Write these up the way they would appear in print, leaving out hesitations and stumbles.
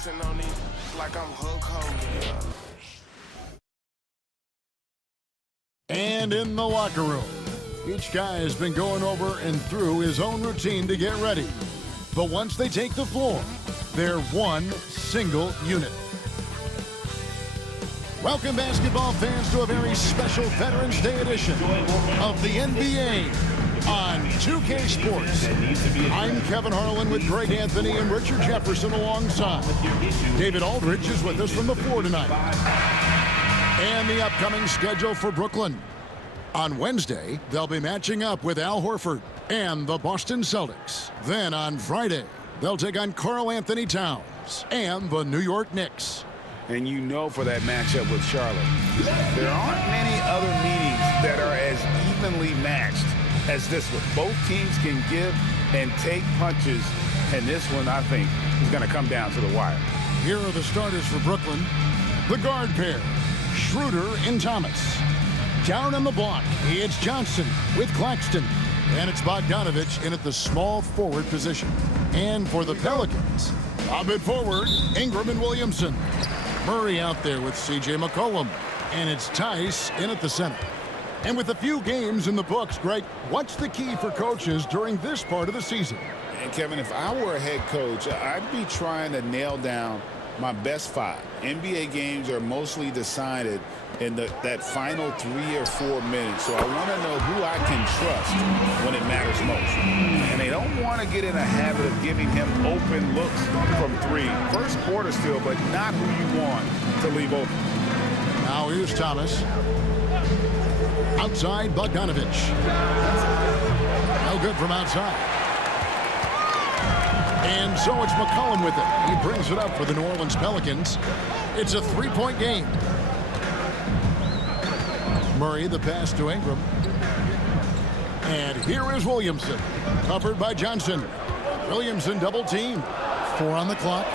flexing on these like I'm Hulk Hogan. And in the locker room, each guy has been going over and through his own routine to get ready. But once they take the floor, they're one single unit. Welcome, basketball fans, to a very special Veterans Day edition of the NBA on 2K Sports. I'm Kevin Harlan with Greg Anthony and Richard Jefferson alongside. David Aldridge is with us from the floor tonight. And the upcoming schedule for Brooklyn. On Wednesday, they'll be matching up with Al Horford and the Boston Celtics. Then on Friday, they'll take on Karl Anthony Towns and the New York Knicks. And you know, for that matchup with Charlotte, there aren't many other meetings that are as evenly matched as this one. Both teams can give and take punches, and this one, I think, is going to come down to the wire. Here are the starters for Brooklyn. The guard pair, Schroeder and Thomas. Down on the block, it's Johnson with Claxton. And it's Bogdanovich in at the small forward position. And for the Pelicans, a bit forward, Ingram and Williamson. Murray out there with C.J. McCollum. And it's Tice in at the center. And with a few games in the books, Greg, what's the key for coaches during this part of the season? And Kevin, if I were a head coach, I'd be trying to nail down my best five. NBA games are mostly decided in that final 3 or 4 minutes. So I want to know who I can trust when it matters most. And they don't want to get in a habit of giving him open looks from three. First quarter still, but not who you want to leave open. Now here's Thomas. Outside, Bogdanovich. No good from outside. And so it's McCollum with it. He brings it up for the New Orleans Pelicans. It's a three-point game. Murray, the pass to Ingram. And here is Williamson. Covered by Johnson. Williamson double team. 4 on the clock.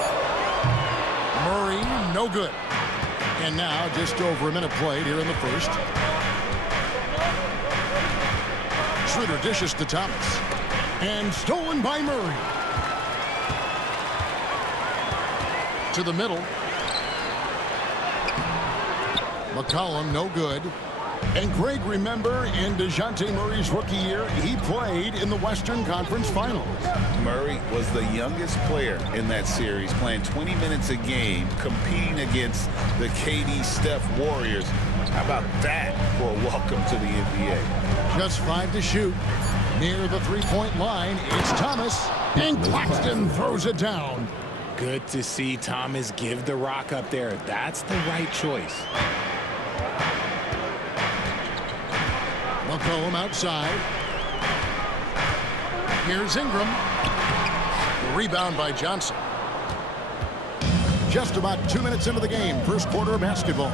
Murray, no good. And now just over a minute played here in the first. Schroeder dishes to Thomas. And stolen by Murray. To the middle. McCollum, no good. And Greg, remember, in DeJounte Murray's rookie year, he played in the Western Conference Finals. Murray was the youngest player in that series, playing 20 minutes a game, competing against the KD Steph Warriors. How about that for a welcome to the NBA? Just 5 to shoot. Near the three-point line, it's Thomas. And Claxton throws it down. Good to see Thomas give the rock up there. That's the right choice. McCollum outside. Here's Ingram. The rebound by Johnson. Just about 2 minutes into the game, first quarter of basketball.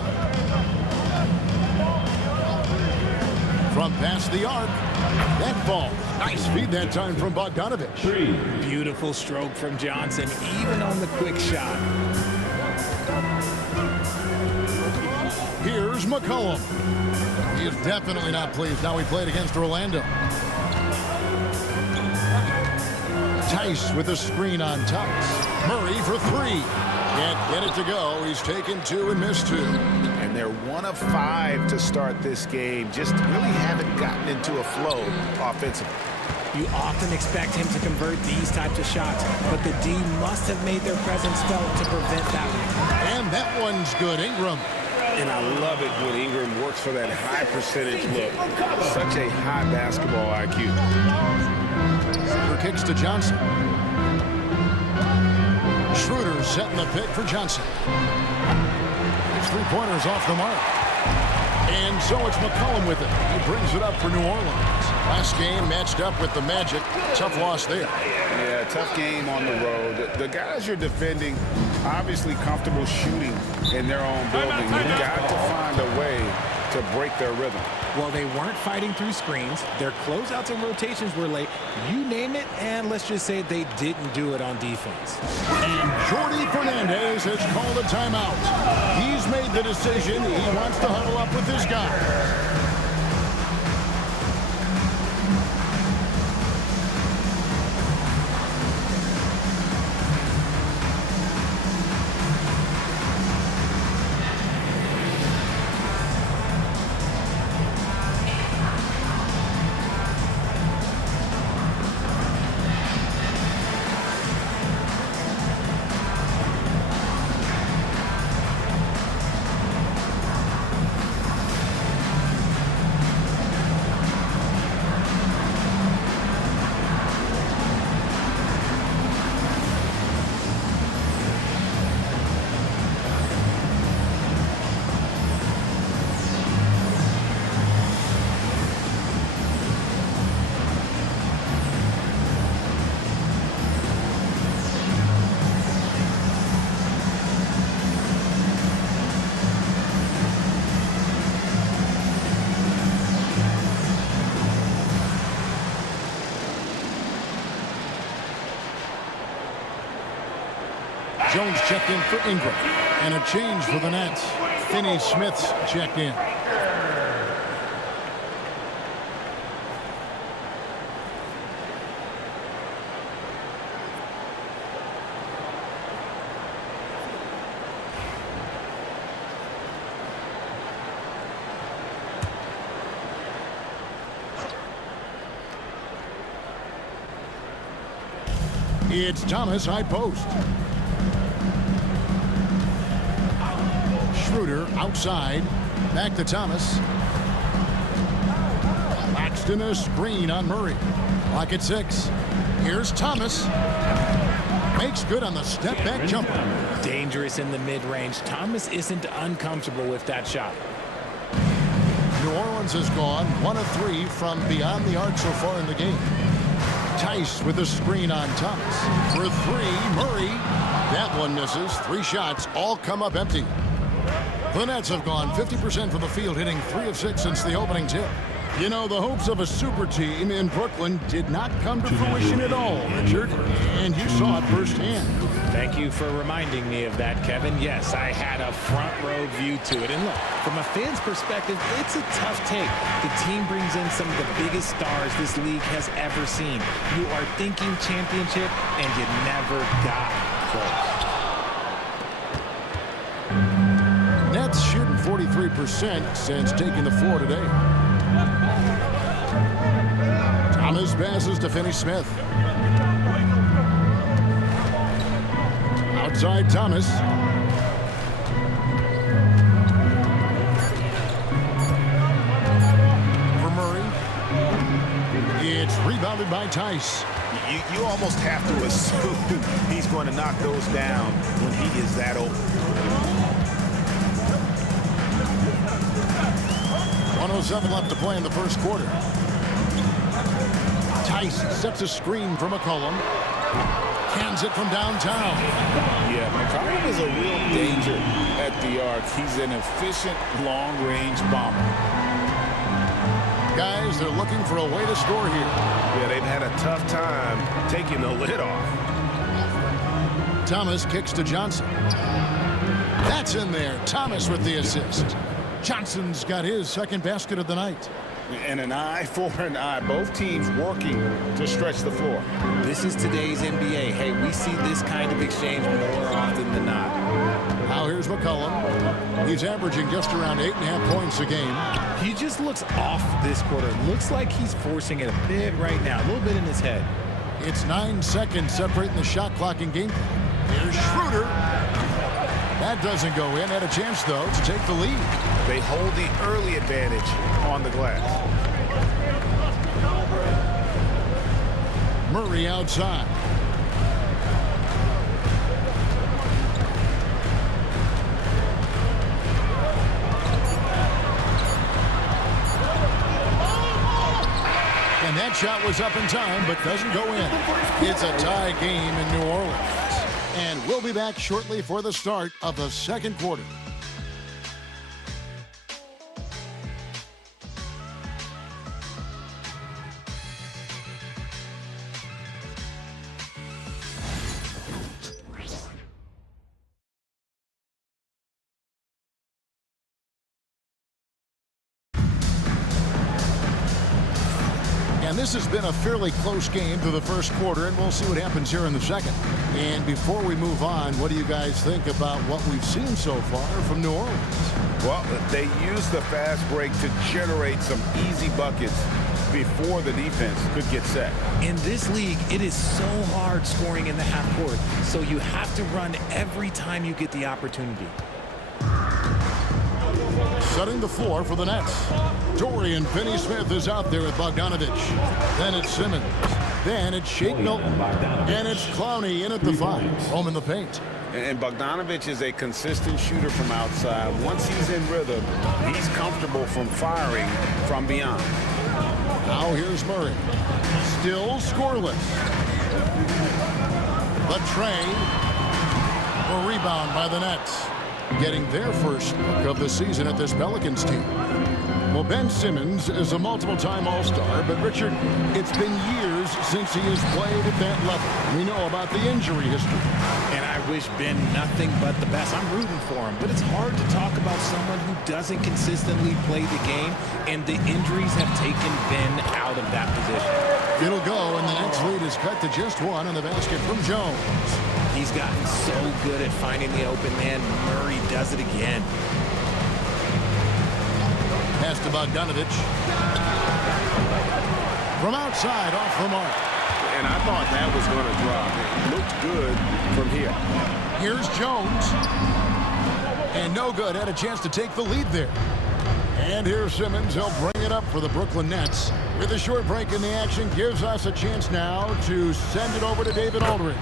From past the arc, that ball. Nice feed that time from Bogdanovich. Beautiful stroke from Johnson, even on the quick shot. Here's McCollum. He is definitely not pleased how he played against Orlando. Tice with a screen on Thomas. Murray for 3. Can't get it to go. He's taken 2 and missed 2. And they're 1 of 5 to start this game. Just really haven't gotten into a flow offensively. You often expect him to convert these types of shots, but the D must have made their presence felt to prevent that one. And that one's good. Ingram. And I love it when Ingram works for that high percentage look. Such a high basketball IQ. Schroeder kicks to Johnson. Schroeder setting the pick for Johnson. His three-pointers off the mark. And so it's McCollum with it. He brings it up for New Orleans. Last game matched up with the Magic. Tough loss there. Yeah, tough game on the road. The guys you're defending, obviously comfortable shooting in their own building. You've got to find a way to break their rhythm. Well, they weren't fighting through screens. Their closeouts and rotations were late. You name it, and let's just say they didn't do it on defense. And Jordi Fernandez has called a timeout. He's made the decision. He wants to huddle up with his guys. Jones checked in for Ingram. And a change for the Nets. Finney Smith's checked in. It's Thomas, high post. Schroeder outside. Back to Thomas. Laxton a screen on Murray. Clock at 6. Here's Thomas. Makes good on the step-back jumper. Dangerous in the mid-range. Thomas isn't uncomfortable with that shot. New Orleans has gone 1 of 3 from beyond the arc so far in the game. Tice with a screen on Thomas. For 3, Murray. That one misses. 3 shots, all come up empty. The Nets have gone 50% from the field, hitting 3 of 6 since the opening tip. You know, the hopes of a super team in Brooklyn did not come to fruition at all, Richard. And you saw it firsthand. Thank you for reminding me of that, Kevin. Yes, I had a front row view to it. And look, from a fan's perspective, it's a tough take. The team brings in some of the biggest stars this league has ever seen. You are thinking championship, and you never got close. Nets shooting 43% since taking the floor today. Thomas passes to Finney Smith. Outside Thomas. For Murray. It's rebounded by Tice. You almost have to assume he's going to knock those down when he is that open. 1:07 left to play in the first quarter. Tice sets a screen for McCollum. Cans it from downtown. Yeah, McCollum is a real danger at the arc. He's an efficient long-range bomber. Guys, they're looking for a way to score here. Yeah, they've had a tough time taking the lid off. Thomas kicks to Johnson. That's in there. Thomas with the assist. Johnson's got his second basket of the night. And an eye for an eye. Both teams working to stretch the floor. This is today's NBA. Hey, we see this kind of exchange more often than not. Now here's McCollum. He's averaging just around 8.5 points a game. He just looks off this quarter. Looks like he's forcing it a bit right now. A little bit in his head. It's 9 seconds separating the shot clock and game clock. Here's Schroeder. That doesn't go in. Had a chance, though, to take the lead. They hold the early advantage on the glass. Murray outside. And that shot was up in time, but doesn't go in. It's a tie game in New Orleans. And we'll be back shortly for the start of the second quarter. And this has been a fairly close game through the first quarter, and we'll see what happens here in the second. And before we move on, what do you guys think about what we've seen so far from New Orleans? Well, they use the fast break to generate some easy buckets before the defense could get set. In this league, it is so hard scoring in the half court, so you have to run every time you get the opportunity. Setting the floor for the Nets. Dorian Finney-Smith is out there with Bogdanovich. Then it's Simmons. Then it's Shake Milton. And it's Clowney in at the 5. Home in the paint. And Bogdanovich is a consistent shooter from outside. Once he's in rhythm, he's comfortable from firing from beyond. Now here's Murray. Still scoreless. The tray. A rebound by the Nets. Getting their first look of the season at this Pelicans team. Well, Ben Simmons is a multiple-time All-Star, but Richard, it's been years since he has played at that level. We know about the injury history. And I wish Ben nothing but the best. I'm rooting for him, but it's hard to talk about someone who doesn't consistently play the game, and the injuries have taken Ben out of that position. It'll go, and the Nets lead is cut to just one on the basket from Jones. He's gotten so good at finding the open man. Murray does it again. Pass to Bogdanovich. From outside, off the mark. And I thought that was going to drop. It looked good from here. Here's Jones. And no good. Had a chance to take the lead there. And here's Simmons. He'll bring it up for the Brooklyn Nets. With a short break in the action, gives us a chance now to send it over to David Aldridge.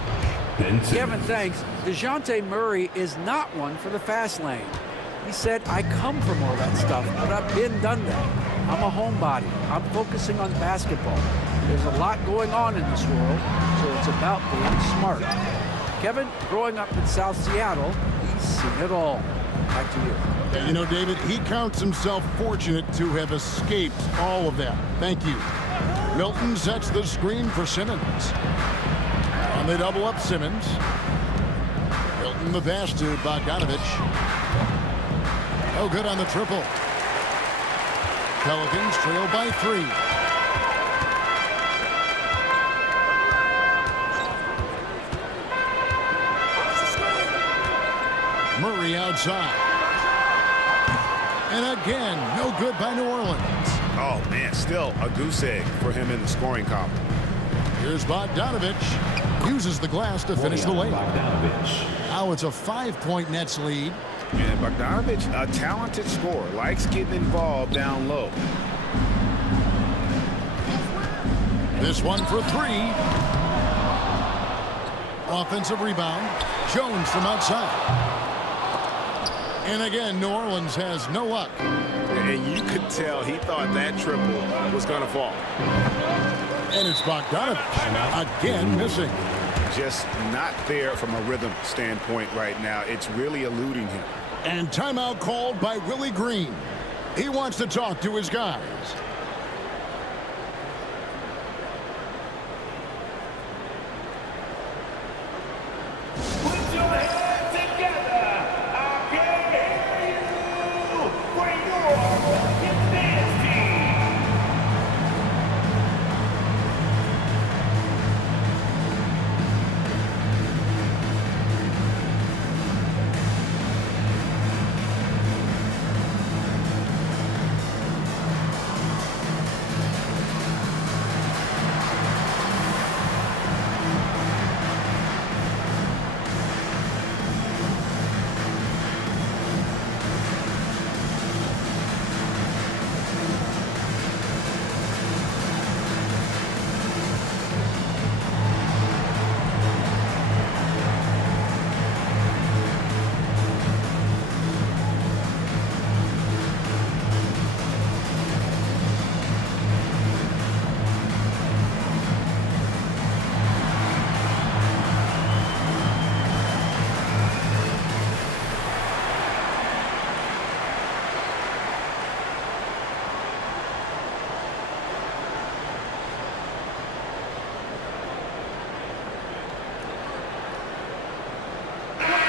Kevin, thanks. DeJounte Murray is not one for the fast lane. He said, I come from all that stuff, but I've been done that. I'm a homebody. I'm focusing on basketball. There's a lot going on in this world, so it's about being smart. Kevin, growing up in South Seattle, he's seen it all. Back to you. And you know, David, he counts himself fortunate to have escaped all of that. Thank you. Milton sets the screen for Simmons. And they double up Simmons. Milton the pass to Bogdanovich. No good on the triple. Pelicans trail by 3. Murray outside. And again, no good by New Orleans. Oh, man, still a goose egg for him in the scoring column. Here's Bogdanovich. Uses the glass to finish the layup. Now it's a 5-point Nets lead. And Bogdanovich, a talented scorer, likes getting involved down low. This one for 3. Offensive rebound. Jones from outside. And again, New Orleans has no luck. And you could tell he thought that triple was going to fall. And it's Bogdanovich again missing. Just not there from a rhythm standpoint right now. It's really eluding him. And timeout called by Willie Green. He wants to talk to his guys. Put your hands together. I can hear you for your dance team.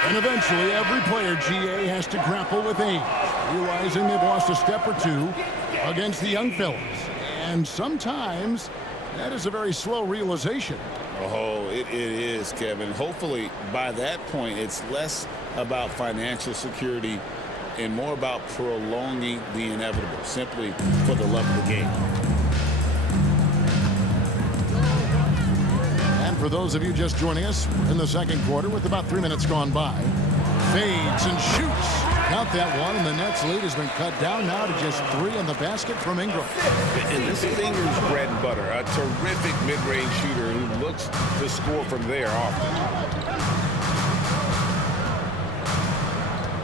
And eventually, every player, GA, has to grapple with age, realizing they've lost a step or two against the young fellas. And sometimes, that is a very slow realization. Oh, it is, Kevin. Hopefully, by that point, it's less about financial security and more about prolonging the inevitable, simply for the love of the game. For those of you just joining us in the second quarter with about 3 minutes gone by. Fades and shoots. Count that one, and the Nets lead has been cut down now to just 3 in the basket from Ingram. And this is Ingram's bread and butter, a terrific mid-range shooter who looks to score from there often.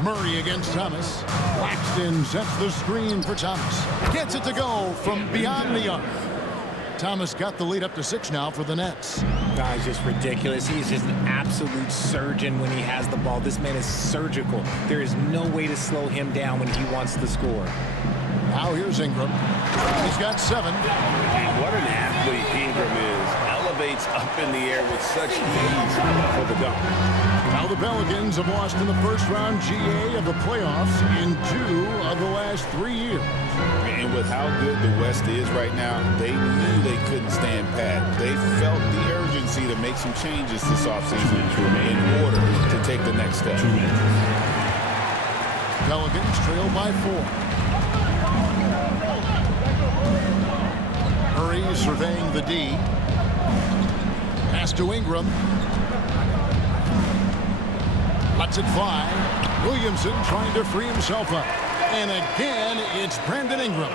Murray against Thomas. Claxton sets the screen for Thomas. Gets it to go from beyond the arc. Thomas got the lead up to 6 now for the Nets. Guy's just ridiculous. He's just an absolute surgeon when he has the ball. This man is surgical. There is no way to slow him down when he wants to score. Now here's Ingram. He's got 7. What an athlete Ingram is. Elevates up in the air with such ease for the dunk. Now the Pelicans have lost in the first-round GA of the playoffs in 2 of the last 3 years. And with how good the West is right now, they knew they couldn't stand pat. They felt the urgency to make some changes this offseason in order to take the next step. Pelicans trail by 4. Murray surveying the D. Pass to Ingram. Lets it fly. Williamson trying to free himself up. And again, it's Brandon Ingram.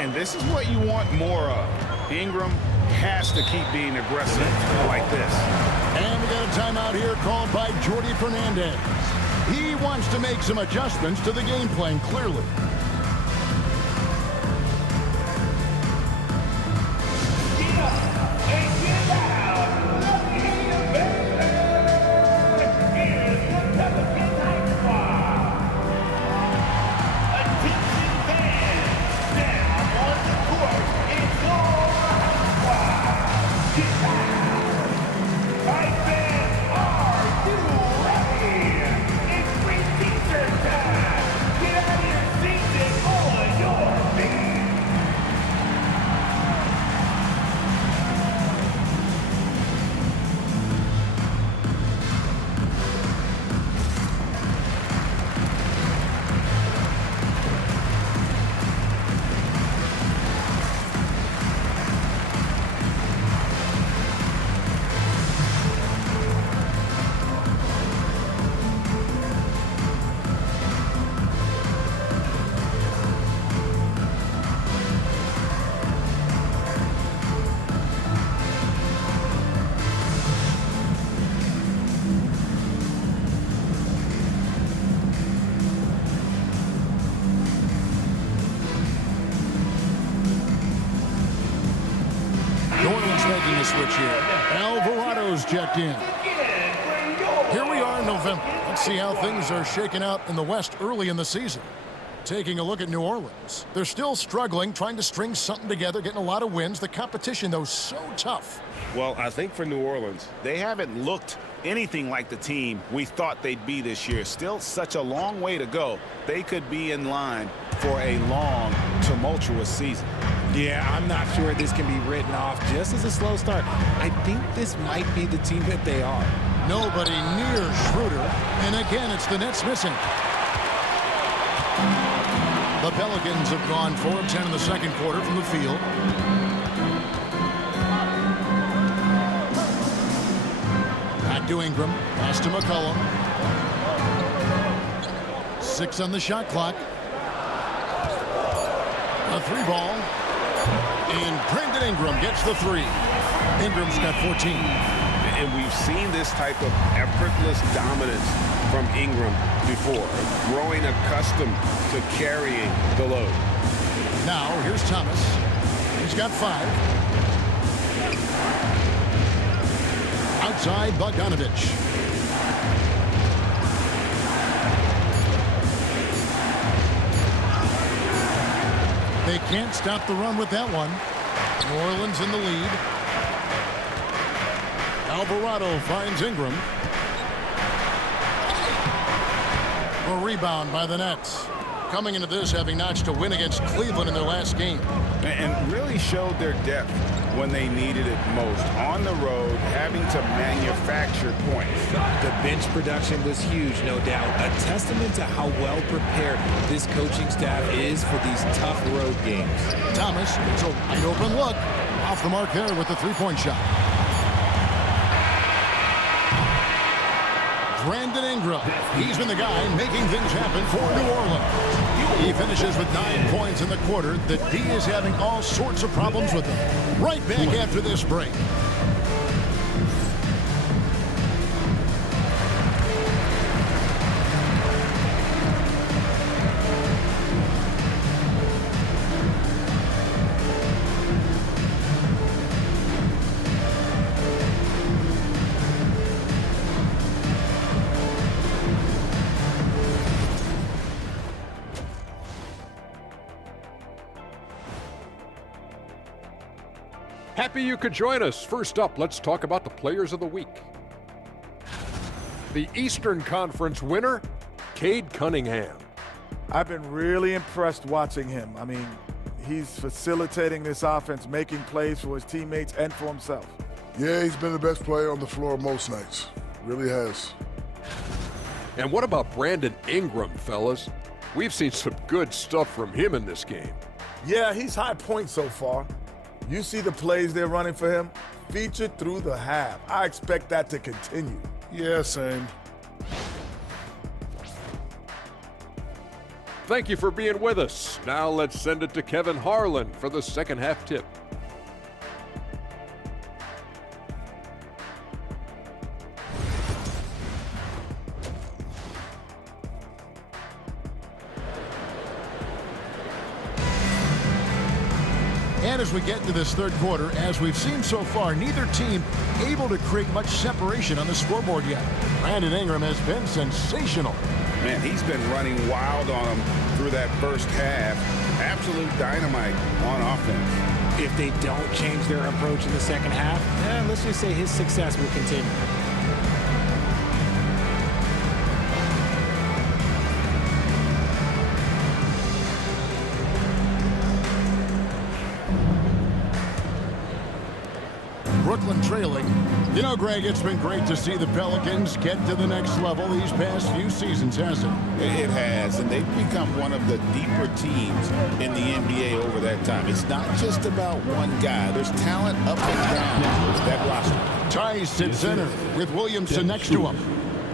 And this is what you want more of. Ingram has to keep being aggressive like this. And we got a timeout here called by Jordi Fernandez. He wants to make some adjustments to the game plan, clearly. Making a switch here. Alvarado's checked in. Here we are in November. Let's see how things are shaking out in the West early in the season. Taking a look at New Orleans. They're still struggling, trying to string something together, getting a lot of wins. The competition, though, so tough. Well, I think for New Orleans, they haven't looked anything like the team we thought they'd be this year. Still such a long way to go. They could be in line for a long, tumultuous season. Yeah, I'm not sure this can be written off just as a slow start. I think this might be the team that they are. Nobody near Schroeder. And again, it's the Nets missing. The Pelicans have gone 4 of 10 in the second quarter from the field. Back to Ingram. Pass to McCollum. 6 on the shot clock. A 3 ball. And Brandon Ingram gets the 3. Ingram's got 14. And we've seen this type of effortless dominance from Ingram before, growing accustomed to carrying the load. Now, here's Thomas. He's got 5. Outside, Bogdanovich. They can't stop the run with that one. New Orleans in the lead. Alvarado finds Ingram. A rebound by the Nets. Coming into this, having notched a win against Cleveland in their last game. And really showed their depth when they needed it most. On the road, having to manufacture points. The bench production was huge, no doubt. A testament to how well prepared this coaching staff is for these tough road games. Thomas, it's a wide open look. Off the mark there with the 3-point shot. Brandon Ingram. He's been the guy making things happen for New Orleans. He finishes with 9 points in the quarter. The D is having all sorts of problems with him. Right back after this break. Happy you could join us. First up, let's talk about the Players of the Week. the Eastern Conference winner, Cade Cunningham. I've been really impressed watching him. I mean, he's facilitating this offense, making plays for his teammates and for himself. Yeah, he's been the best player on the floor most nights. Really has. And what about Brandon Ingram, fellas? We've seen some good stuff from him in this game. Yeah, he's high point so far. You see the plays they're running for him? Featured through the half. I expect that to continue. Yeah, same. Thank you for being with us. Now let's send it to Kevin Harlan for the second half tip. And as we get into this third quarter, as we've seen so far, neither team able to create much separation on the scoreboard yet. Brandon Ingram has been sensational. Man, he's been running wild on them through that first half. Absolute dynamite on offense. If they don't change their approach in the second half, let's just say his success will continue. Brooklyn trailing. You know, Greg, it's been great to see the Pelicans get to the next level these past few seasons, hasn't it? It has, and they've become one of the deeper teams in the NBA over that time. It's not just about one guy. There's talent up and down that roster. Tice at center with Williamson next to him.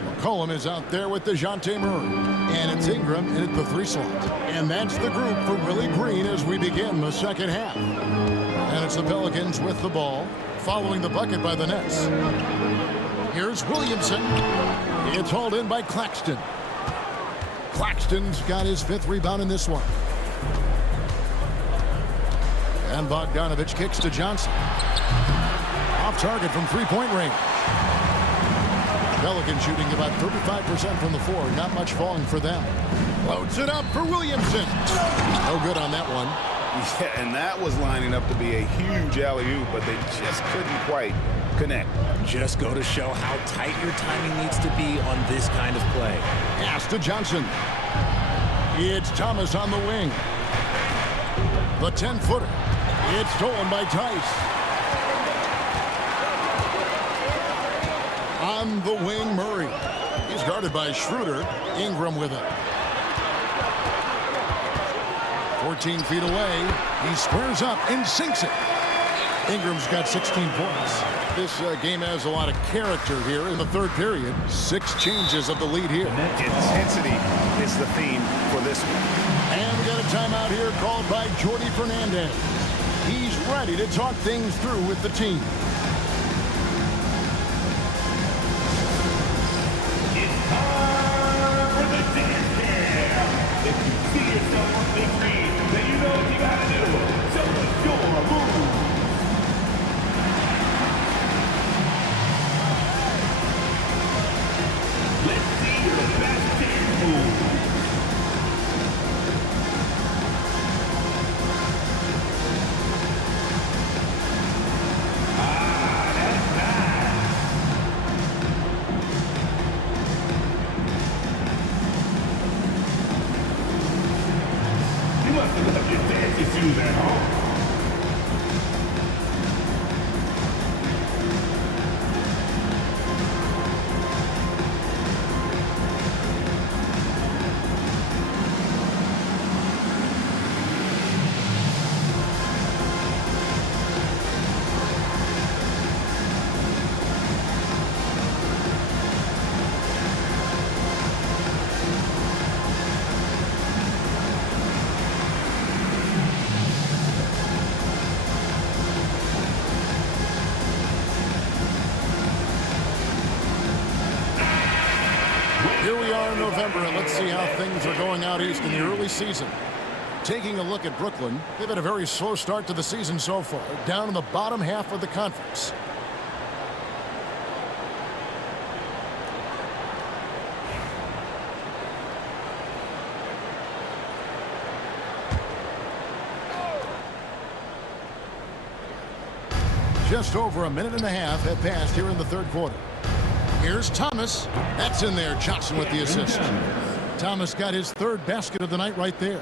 McCollum is out there with DeJounte Murray. And it's Ingram in at the 3 slot. And that's the group for Willie Green as we begin the second half. And it's the Pelicans with the ball, following the bucket by the Nets. Here's Williamson. It's hauled in by Claxton. Claxton's got his 5th rebound in this one. And Bogdanovich kicks to Johnson. Off target from 3-point range. Pelicans shooting about 35% from the floor. Not much falling for them. Loads it up for Williamson. No good on that one. Yeah, and that was lining up to be a huge alley-oop, but they just couldn't quite connect. Just go to show how tight your timing needs to be on this kind of play. Pass to Johnson. It's Thomas on the wing. The 10-footer. It's stolen by Tice. On the wing, Murray. He's guarded by Schroeder. Ingram with it. 14 feet away. He squares up and sinks it. Ingram's got 16 points. This game has a lot of character here in the third period. 6 changes of the lead here. Intensity is the theme for this one. And we got a timeout here called by Jordi Fernandez. He's ready to talk things through with the team. It's time for the dance cam. If you see yourself on big screen, then you know what you gotta do. Show us your move. Let's see your best dance move. Here we are in November, and let's see how things are going out east in the early season. Taking a look at Brooklyn, they've had a very slow start to the season so far, down in the bottom half of the conference. Just over a minute and a half have passed here in the third quarter. Here's Thomas. That's in there. Johnson with the assist. Thomas got his third basket of the night right there.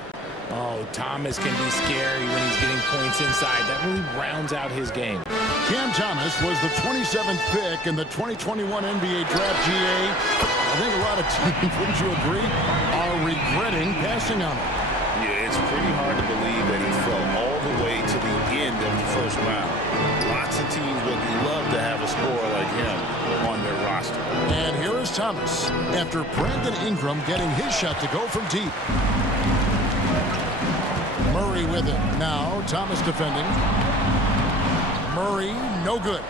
Oh, Thomas can be scary when he's getting points inside. That really rounds out his game. Cam Thomas was the 27th pick in the 2021 NBA Draft GA. I think a lot of teams, wouldn't you agree, are regretting passing on him. Yeah, it's pretty hard to believe that he fell all the way to the end of the first round. Lots of teams would love to have a scorer like him on their roster. And here is Thomas after Brandon Ingram getting his shot to go from deep. Murray with it. Now Thomas defending. Murray, no good.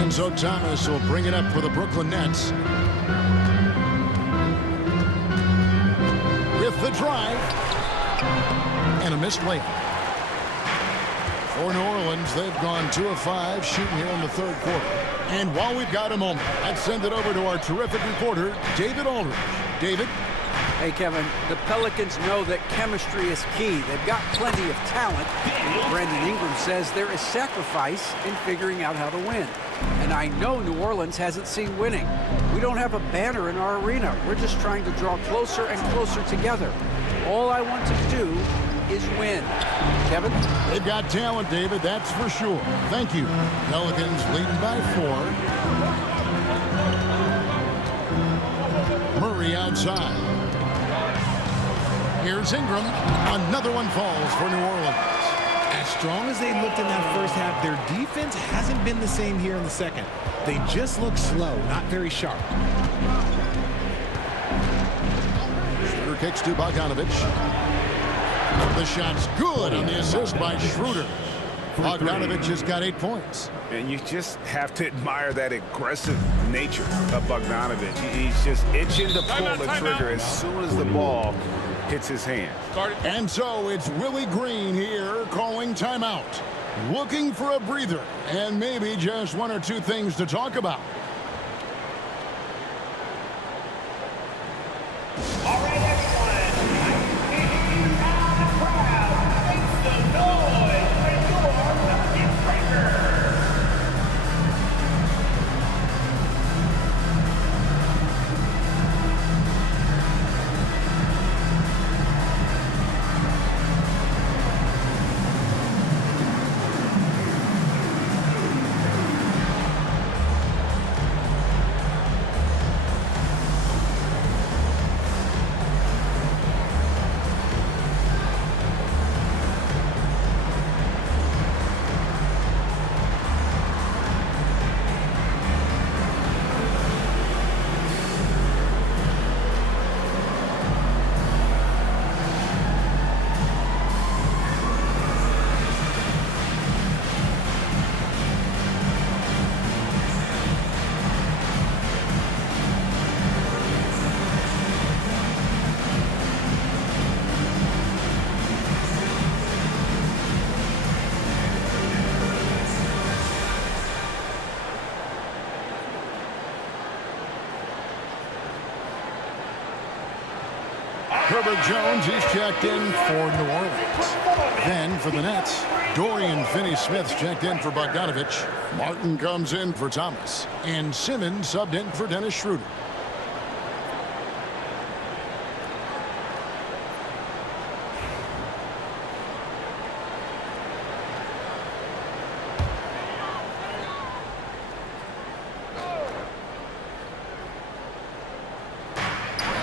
And so Thomas will bring it up for the Brooklyn Nets. With the drive. And a missed layup. For New Orleans, they've gone 2 of 5 shooting here in the third quarter. And while we've got a moment, let's send it over to our terrific reporter, David Aldridge. David? Hey, Kevin, the Pelicans know that chemistry is key. They've got plenty of talent. Brandon Ingram says there is sacrifice in figuring out how to win. And I know New Orleans hasn't seen winning. We don't have a banner in our arena. We're just trying to draw closer and closer together. All I want to do is win. Kevin? They've got talent, David, that's for sure. Thank you. Pelicans leading by 4. Murray outside. Here's Ingram. Another one falls for New Orleans. As strong as they looked in that first half, their defense hasn't been the same here in the second. They just look slow, not very sharp. Schroeder kicks to Bogdanovic. The shot's good on the assist by Schroeder. Bogdanovic has got 8 points. And you just have to admire that aggressive nature of Bogdanovic. He's just itching to pull the trigger as soon as the ball hits his hand. And so it's Willie Green here calling timeout. Looking for a breather and maybe just 1 or 2 things to talk about. All right, everyone. Now the crowd makes some noise for your bucket breaker. Herbert Jones, he's checked in for New Orleans. Then for the Nets, Dorian Finney-Smith's checked in for Bogdanovic. Martin comes in for Thomas. And Simmons subbed in for Dennis Schroeder.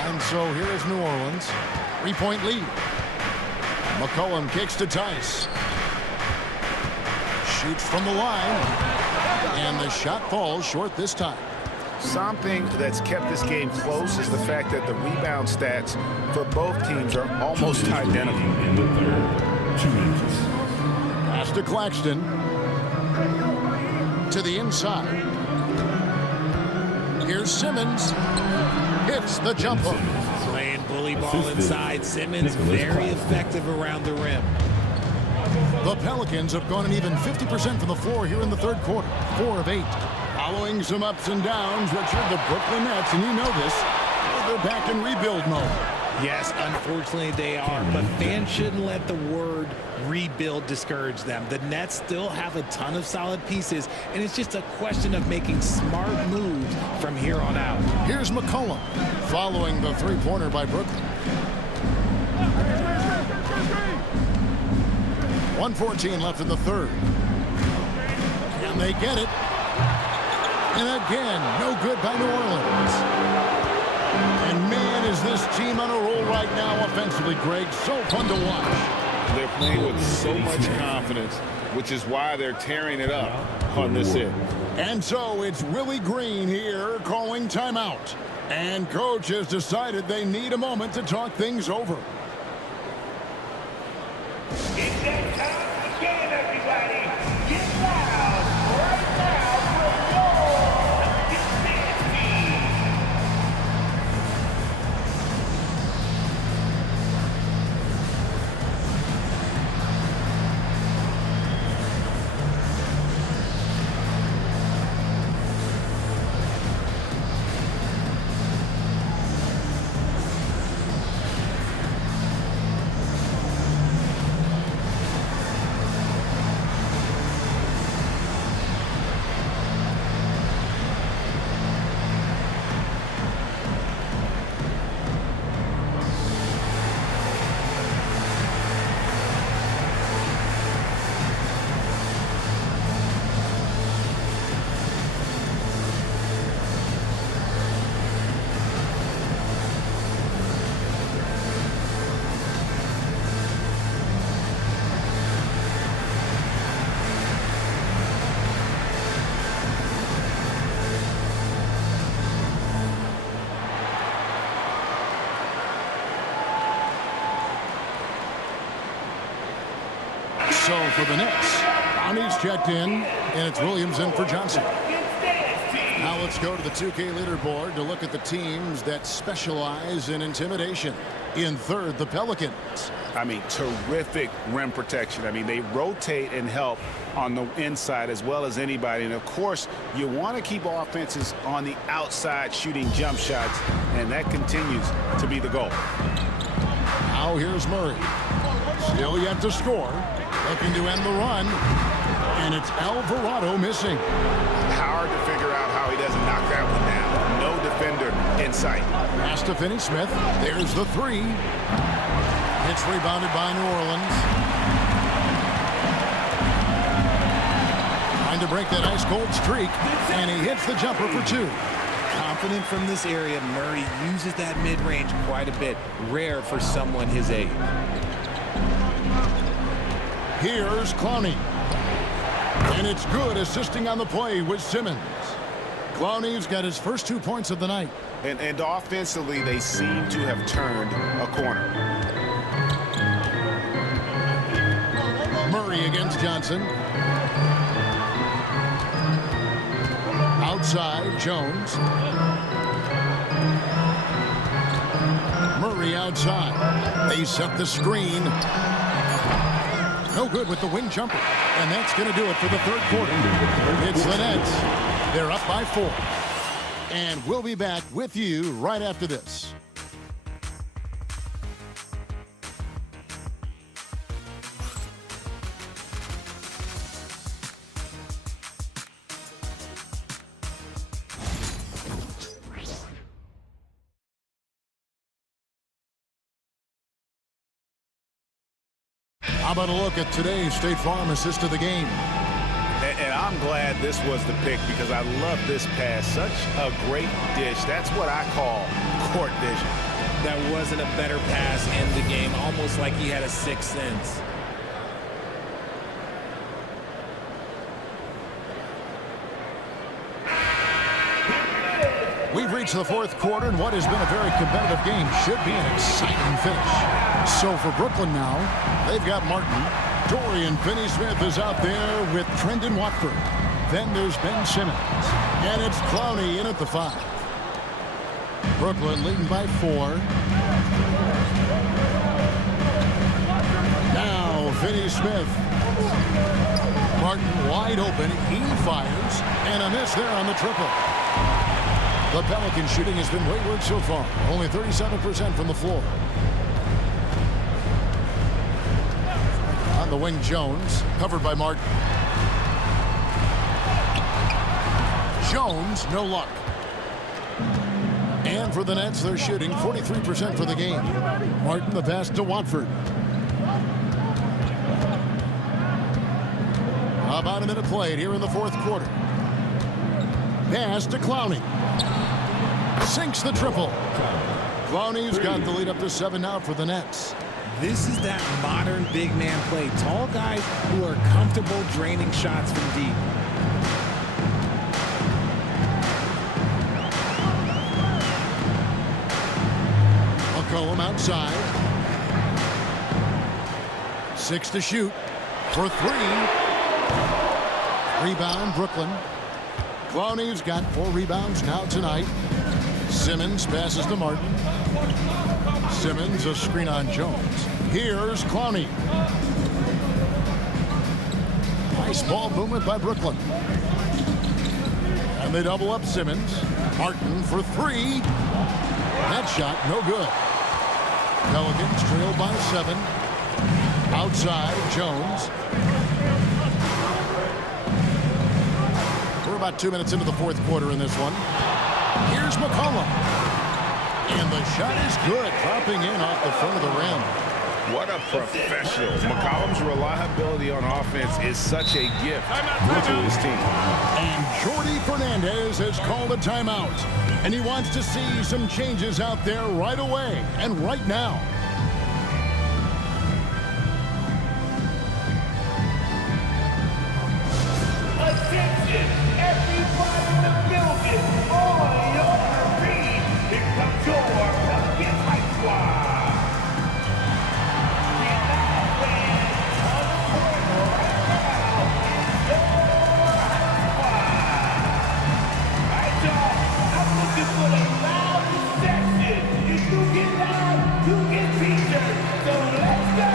And so here is New Orleans. 3-point lead. McCollum kicks to Tice. Shoots from the line. And the shot falls short this time. Something that's kept this game close is the fact that the rebound stats for both teams are almost identical. In the third, 2 minutes. Pass to Claxton. To the inside. Here's Simmons. Hits the jumper. Playing bully ball inside. Simmons very effective around the rim. The Pelicans have gone an even 50% from the floor here in the third quarter. 4 of 8. Following some ups and downs, Richard, the Brooklyn Nets, and you know this, they're back in rebuild mode. Yes, unfortunately they are, but fans shouldn't let the word rebuild discourage them. The Nets still have a ton of solid pieces, and it's just a question of making smart moves from here on out. Here's McCollum following the three-pointer by Brooklyn. 1:14 left in the third. And they get it. And again, no good by New Orleans. And man, is this team on a roll right now offensively, Greg. So fun to watch. They're playing with so much confidence, which is why they're tearing it up on this end. And so it's Willie Green here calling timeout. And coach has decided they need a moment to talk things over. It's that time of the game, everybody. Get loud right now for your defense team. So for the Nets, Brownie's checked in, and it's Williams in for Johnson. Now let's go to the 2K leaderboard to look at the teams that specialize in intimidation. In third, the Pelicans. I mean, terrific rim protection. I mean, they rotate and help on the inside as well as anybody. And, of course, you want to keep offenses on the outside shooting jump shots, and that continues to be the goal. Now here's Murray. Still yet to score. Looking to end the run. And it's Alvarado missing. Hard to figure out how he doesn't knock that one down. No defender in sight. Pass to Finney-Smith. There's the three. It's rebounded by New Orleans. Trying to break that ice-cold streak. And he hits the jumper for two. Confident from this area, Murray uses that mid-range quite a bit. Rare for someone his age. Here's Clowney. And it's good, assisting on the play with Simmons. Clowney's got his first 2 points of the night. And offensively, they seem to have turned a corner. Murray against Johnson. Outside, Jones. Murray outside. They set the screen. No good with the wing jumper. And that's going to do it for the third quarter. It's the Nets. They're up by 4. And we'll be back with you right after this. How about a look at today's State Farm assist of the game? And I'm glad this was the pick because I love this pass. Such a great dish. That's what I call court vision. That wasn't a better pass in the game, almost like he had a sixth sense. We've reached the fourth quarter, and what has been a very competitive game should be an exciting finish. So for Brooklyn now, they've got Martin. Dorian Finney-Smith is out there with Trendon Watford. Then there's Ben Simmons. And it's Clowney in at the 5. Brooklyn leading by 4. Now Finney-Smith. Martin wide open. He fires. And a miss there on the triple. The Pelicans shooting has been wayward so far. Only 37% from the floor. On the wing, Jones, covered by Martin. Jones, no luck. And for the Nets, they're shooting 43% for the game. Martin, the pass to Watford. About a minute played here in the fourth quarter. Pass to Clowney. Sinks the triple. Clowney's got the lead up to 7 now for the Nets. This is that modern big man play. Tall guys who are comfortable draining shots from deep. McCollum outside. 6 to shoot for 3. Rebound, Brooklyn. Clowney's got 4 rebounds now tonight. Simmons passes to Martin. Simmons, a screen on Jones. Here's Clowney. Nice ball movement by Brooklyn. And they double up Simmons. Martin for 3. That shot, no good. Pelicans trail by 7. Outside, Jones. We're about 2 minutes into the fourth quarter in this one. Here's McCollum. And the shot is good, dropping in off the front of the rim. What a professional. McCollum's reliability on offense is such a gift to his team. And Jordi Fernandez has called a timeout. And he wants to see some changes out there right away and right now. Attention, everybody in the building, on your feet. Here comes your Pelicans Hype Squad. The last man on the court right now is your Hype Squad. All right, y'all, I'm looking for the loudest section. If you get loud, you get featured. So let's go.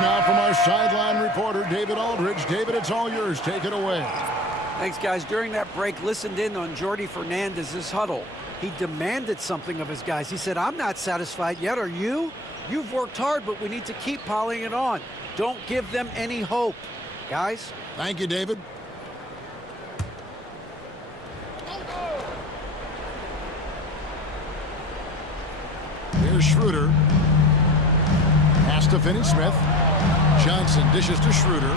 Now from our sideline reporter, David Aldridge. David, it's all yours. Take it away. Thanks, guys. During that break, listened in on Jordi Fernandez's huddle. He demanded something of his guys. He said, I'm not satisfied yet. Are you? You've worked hard, but we need to keep piling it on. Don't give them any hope. Guys? Thank you, David. Here's Schroeder. Pass to Finney-Smith. Johnson dishes to Schroeder.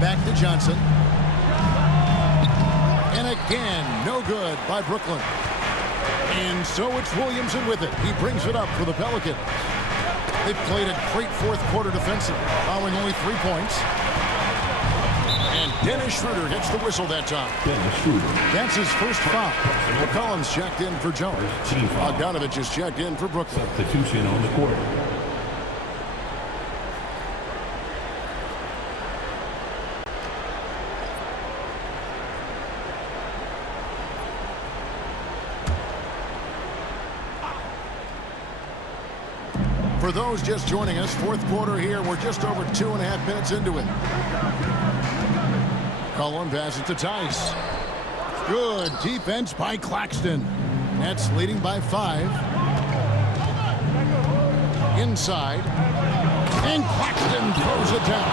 Back to Johnson. And again, no good by Brooklyn. And so it's Williamson with it. He brings it up for the Pelicans. They've played a great fourth quarter defensive, allowing only 3 points. And Dennis Schroeder gets the whistle that time. That's his first foul. McCollum's checked in for Jones. Bogdanovich is checked in for Brooklyn. Substitution on the court. For those just joining us, fourth quarter here. We're just over 2.5 minutes into it. Cullen passes to Tice. Good defense by Claxton. Nets leading by 5. Inside. And Claxton throws it down.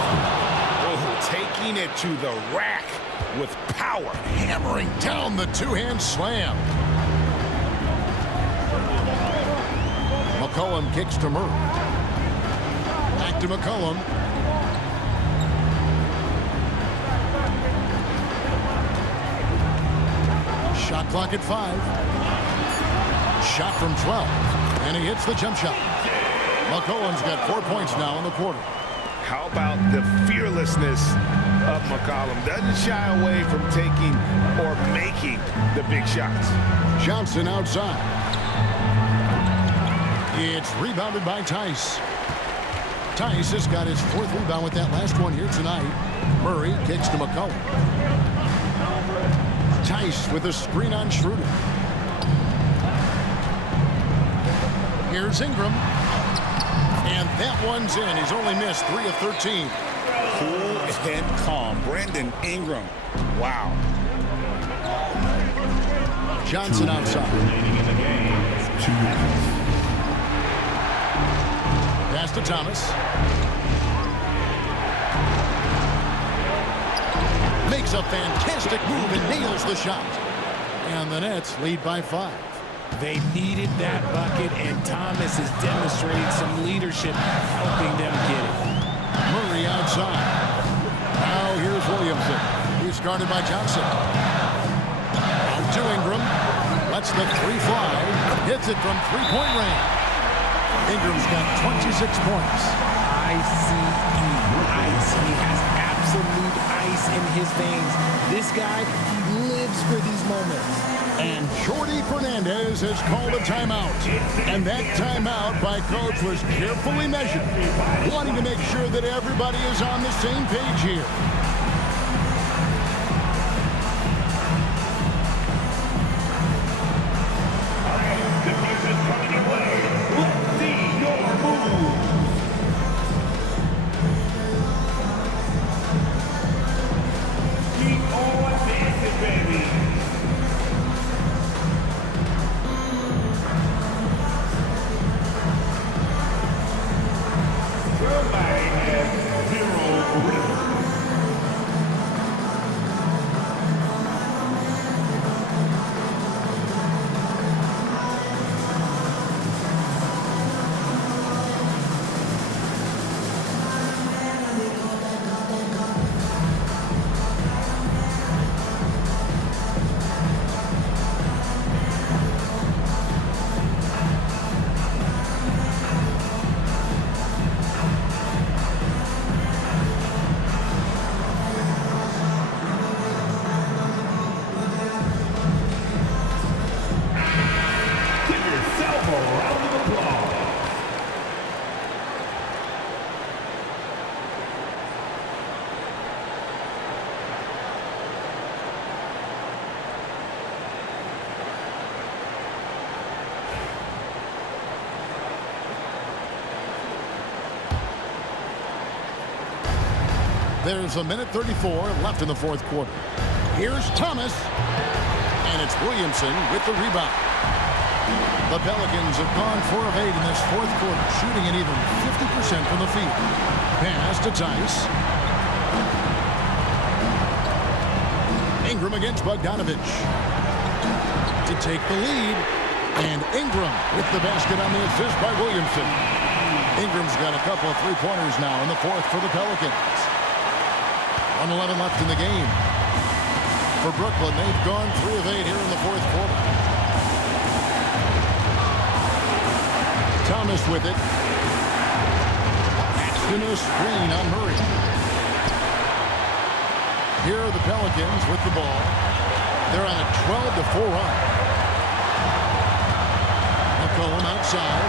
Oh, taking it to the rack with power. Hammering down the two-hand slam. McCollum kicks to Murray. Back to McCollum. Shot clock at 5. Shot from 12, and he hits the jump shot. McCollum's got 4 points now in the quarter. How about the fearlessness of McCollum? Doesn't shy away from taking or making the big shots. Johnson outside. It's rebounded by Tice. Tice has got his 4th rebound with that last one here tonight. Murray kicks to McCollum. Tice with a screen on Schroeder. Here's Ingram. And that one's in. He's only missed 3 of 13. Cool and calm. Brandon Ingram. Wow. Johnson outside. Remaining in the game. 2 minutes. Pass to Thomas. Makes a fantastic move and nails the shot. And the Nets lead by 5. They needed that bucket, and Thomas has demonstrated some leadership helping them get it. Murray outside. Now here's Williamson. He's guarded by Johnson. Out to Ingram. Lets the 3 fly. Hits it from 3-point range. Ingram's got 26 points. ICE. Ice. He has absolute ice in his veins. This guy, he lives for these moments. And Jordi Fernandez has called a timeout. And that timeout by coach was carefully measured, wanting to make sure that everybody is on the same page here. Defense coming your way. Let's see your move. Keep on dancing, baby. Somebody has 0 rhythm. There's a minute 34 left in the 4th quarter. Here's Thomas. And it's Williamson with the rebound. The Pelicans have gone 4 of 8 in this 4th quarter, shooting an even 50% from the field. Pass to Tice. Ingram against Bogdanovich. To take the lead. And Ingram with the basket on the assist by Williamson. Ingram's got a couple of 3-pointers now in the 4th for the Pelicans. 1:11 left in the game. For Brooklyn, they've gone 3 of 8 here in the 4th quarter. Thomas with it. Paxton a screen on Murray. Here are the Pelicans with the ball. They're on a 12-4 run. McCollum outside.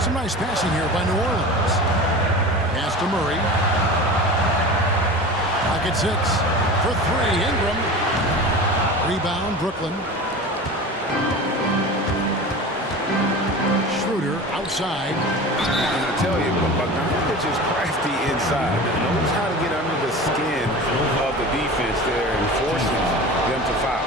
Some nice passing here by New Orleans. Pass to Murray. Pocket 6 for 3. Ingram. Rebound, Brooklyn. Schroeder outside. And I tell you, Bogdanovich is crafty inside. He knows how to get under the skin of the defense there and forces them to foul.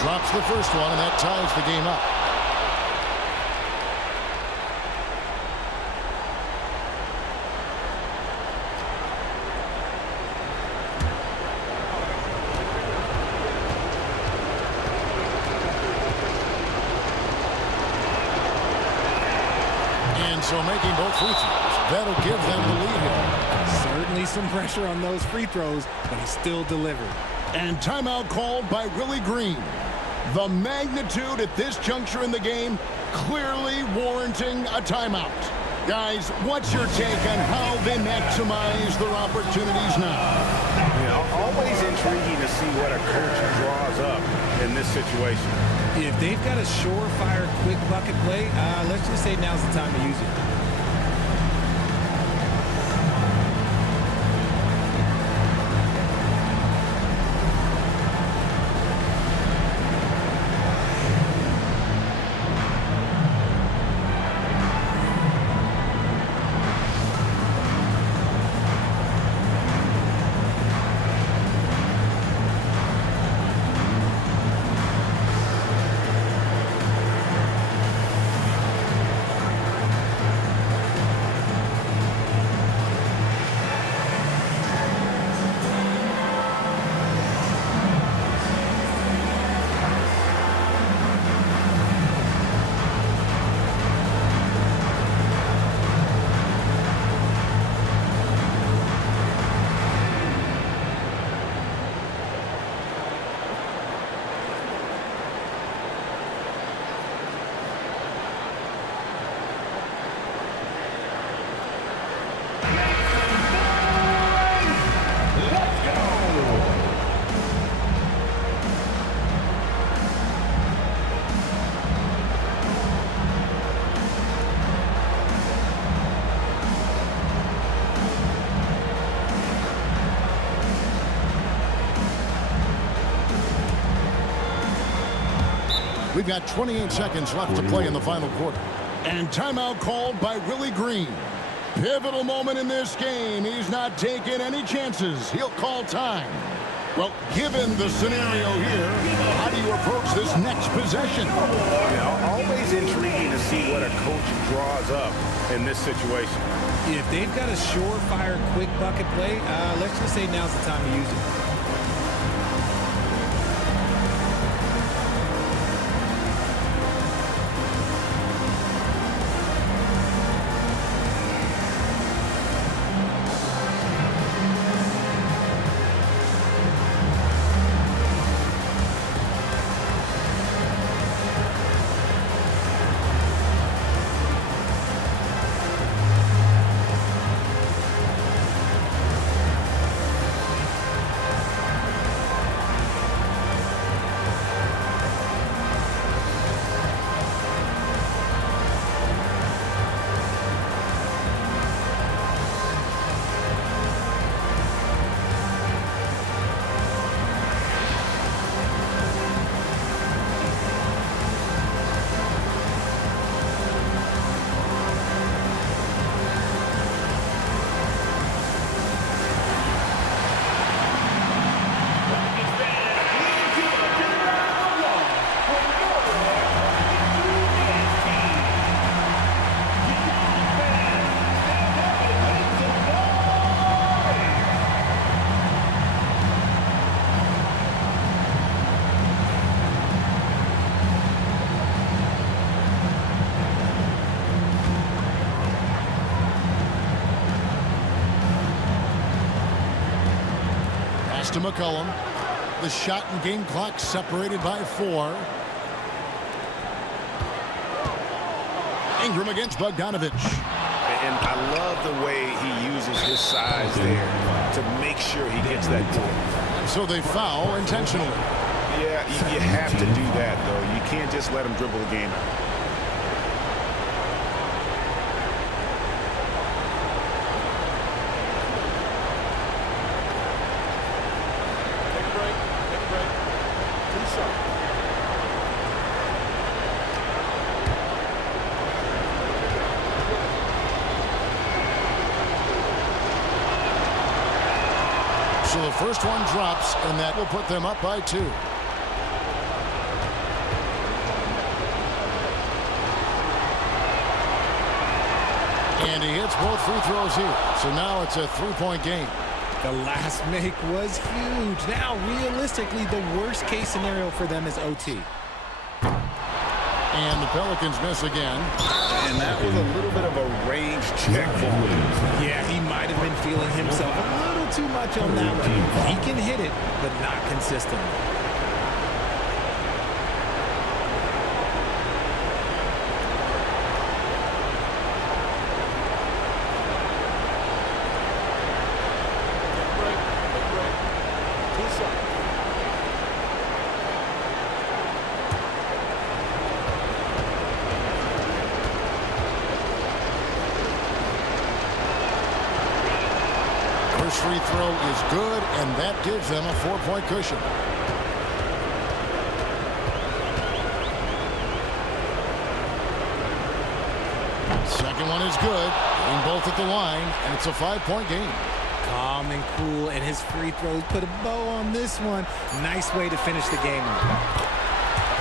Drops the first one, and that ties the game up. So making both free throws, that'll give them the lead here. Certainly some pressure on those free throws, but he still delivered. And timeout called by Willie Green. The magnitude at this juncture in the game clearly warranting a timeout. Guys, what's your take on how they maximize their opportunities now? Always intriguing to see what a coach draws up in this situation. If they've got a surefire quick bucket play, let's just say now's the time to use it. We've got 28 seconds left to play in the final quarter. And timeout called by Willie Green. Pivotal moment in this game. He's not taking any chances. He'll call time. Well, given the scenario here, how do you approach this next possession? Always intriguing to see what a coach draws up in this situation. If they've got a surefire quick bucket play, let's just say now's the time to use it. To McCollum. The shot and game clock separated by 4. Ingram against Bogdanovich. And I love the way he uses his size there to make sure he gets that ball. So they foul intentionally. Yeah, you have to do that, though. You can't just let him dribble the game. So the first one drops, and that will put them up by 2. And he hits both free throws here. So now it's a 3-point game. The last make was huge. Now, realistically, the worst case scenario for them is OT. And the Pelicans miss again. And that was a little bit of a range check for him. Yeah, he might have been feeling himself a little too much on that one. He can hit it, but not consistently. First free throw is good, and that gives them a 4-point cushion. Second one is good. Getting both at the line, and it's a 5-point game. Calm and cool, and his free throws put a bow on this one. Nice way to finish the game.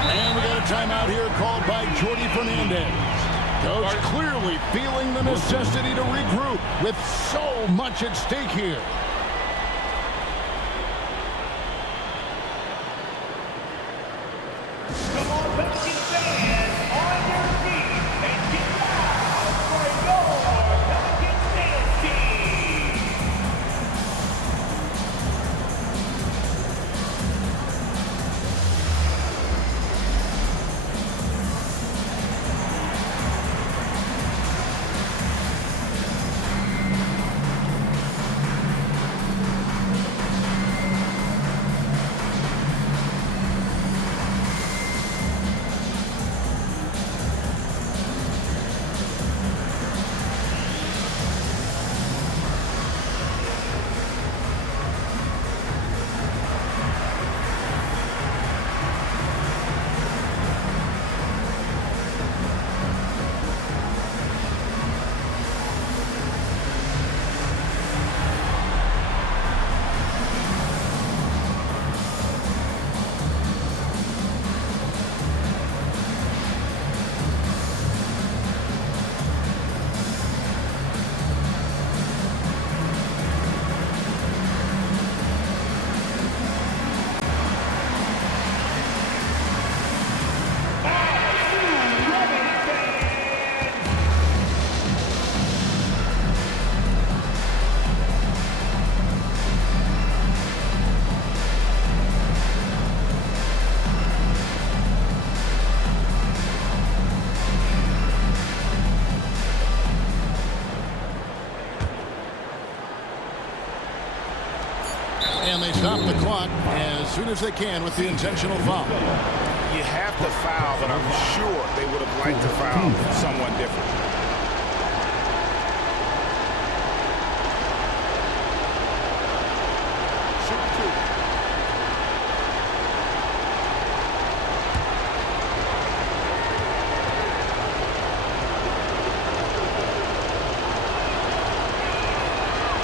And we got a timeout here called by Jordi Fernandez. Coach clearly feeling the necessity to regroup with so much at stake here. Come on, Pelicans fans, on your feet and get loud for your Pelicans dance team. And they stop the clock as soon as they can with the intentional foul. You have to foul, but I'm sure they would have liked to foul someone different.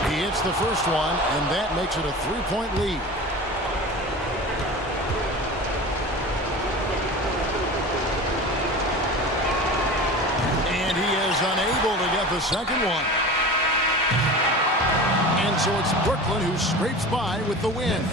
He hits the first one, and that makes it a 3-point lead. And he is unable to get the second one. And so it's Brooklyn who scrapes by with the win.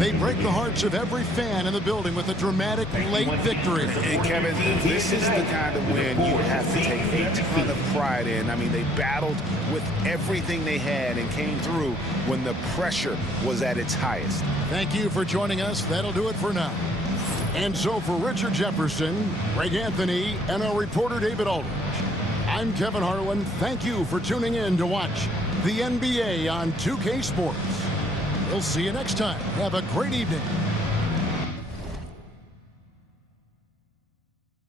They break the hearts of every fan in the building with a dramatic late victory. And Kevin, this is the kind of win you have to take a ton of pride in. I mean, they battled with everything they had and came through when the pressure was at its highest. Thank you for joining us. That'll do it for now. And so for Richard Jefferson, Greg Anthony, and our reporter David Aldridge, I'm Kevin Harlan. Thank you for tuning in to watch the NBA on 2K Sports. We'll see you next time. Have a great evening.